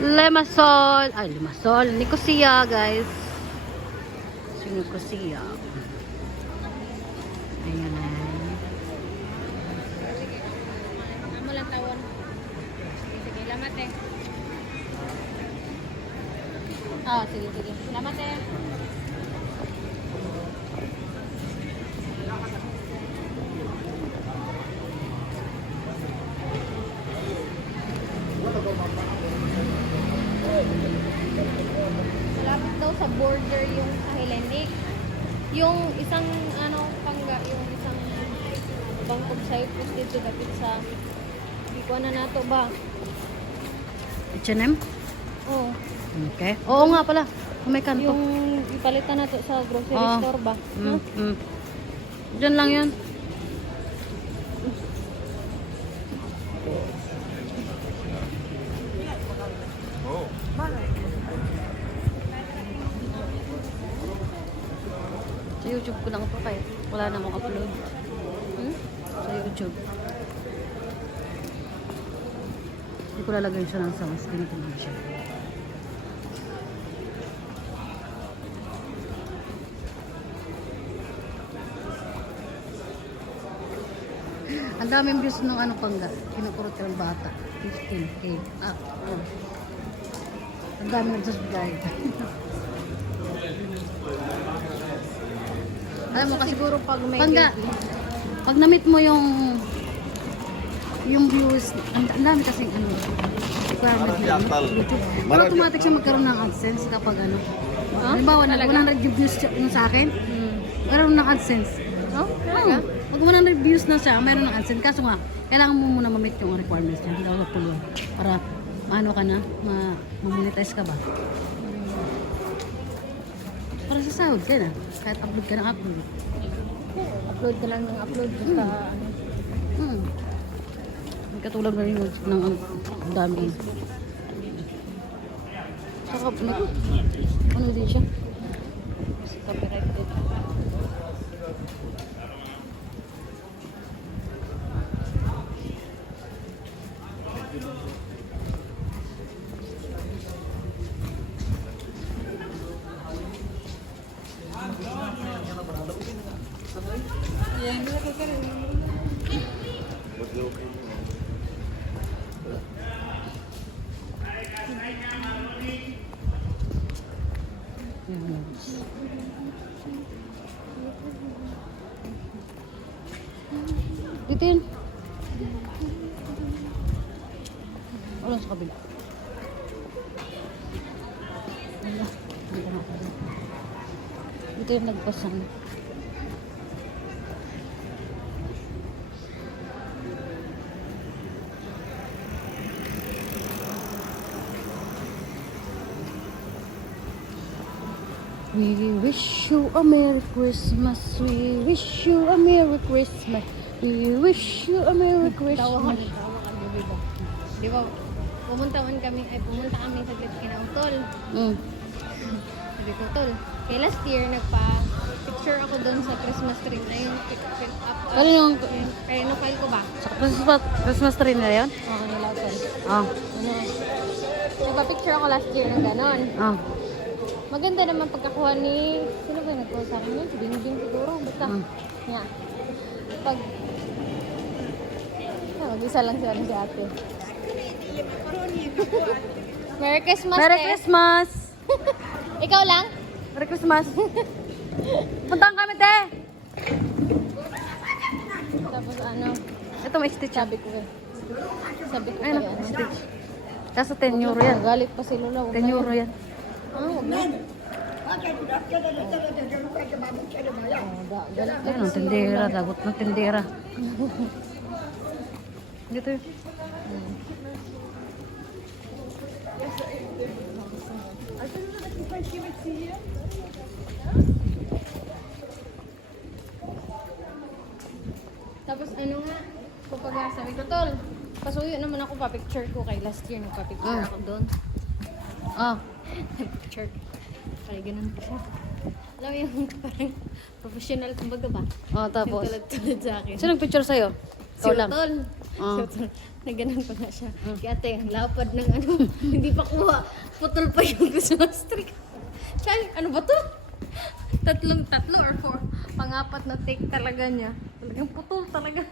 Limassol. Ay, Limassol. Nicosia, guys. Si Nicosia. Ayan na. Amo lang tawon. Sige, lamat eh. Sige. Lamat eh. Malapit daw sa border yung sa Hellenic. Yung isang pangga, yung isang bangkog Cyprus dito dapit sa hindi ko na nato ba? H&M? Oh, Okay. Oo nga pala. May kanto. yung ipalitan nato sa grocery Oo. store ba? Diyan lang yun. Sa YouTube ko lang ito kaya wala na akong upload. Sa YouTube. Hindi ko lalagay siya ng sounds. Ganito lang siya. Ang daming views ng ano pangga. Kinukurot ng bata. 15K. Ang daming nag-subscribe. Alam mo kasi Siguro pag may pangga, baby. pag na-meet mo yung views, ang dami kasing ano, requirement ng YouTube. Pero automatic siya magkaroon ng AdSense kapag ano. Halimbawa, Talaga? 100 views yung sa akin, meron ng AdSense. Oh, talaga? Pag 100 views na siya, meron ng AdSense. Kaso nga, kailangan mo muna ma-meet yung requirements niya. Hindi ako puluhan. Para, maano ka na, ma-monetize ka ba? Para sa sahod ka na. Kahit upload ka ng upload. Upload ka lang ng upload sa ano. May katulad na rin ng ang dami. Saka, ano din siya? Kasi copyright din. Dito yun. Wala sa kabila. Wala. Dito na ako. Dito yung nagpasang. We wish you a Merry Christmas. We wish you a Merry Christmas. We wish you a Merry Tawa Christmas. ka, di ba? Di ba? Pumunta kami saglit kina Utol. Sabi ko, Utol, kay last year nagpa-picture ako doon sa Christmas tree na yung pick up. Ano yung Kaya no-file ko ba? sa Christmas tree na yun? Oo, nila Utol. Ah. Ano? Nagpa-picture ako last year ng ganon. Ah. Maganda naman pagkakuha ni... Sino ba yung nagkuha sa akin yun? Si Bingbing siguro. Basta. Yeah. Pag... mag-isa lang siya si ate. Merry Christmas, Merry te. Christmas! Ikaw lang? Merry Christmas! Puntahan kami, te! Tapos ano, Ito may stitch. sabi ko eh. Sabi ko Ayun, kaya ano. stitch. Kaso 10 euro yan. Galit pa si Lola. 10 euro yan. Huwag na. Galit Ayun, ang tindera. Dagot ng tindera. Dito yun. Tapos ano nga, kapag sabi ko, Tol, pasuyo naman ako pa-picture ko kay last year. Nagpa-picture ako doon. Ah. Nag-picture. Kaya ganun pa siya. Alam mo yung parang professional kumbaga ba? Oh, tapos. Yung tulad-tulad sa akin. Sino nagpicture sa'yo? Si Ikaw lang. Utol. Oh. So, naganon pa nga siya. Kaya ate, ang lapad ng ano, hindi pa kuha. Putol pa yung Christmas tree. Chay, ano ba to? Tatlo or four. Pangapat na take talaga niya. Talagang putol talaga.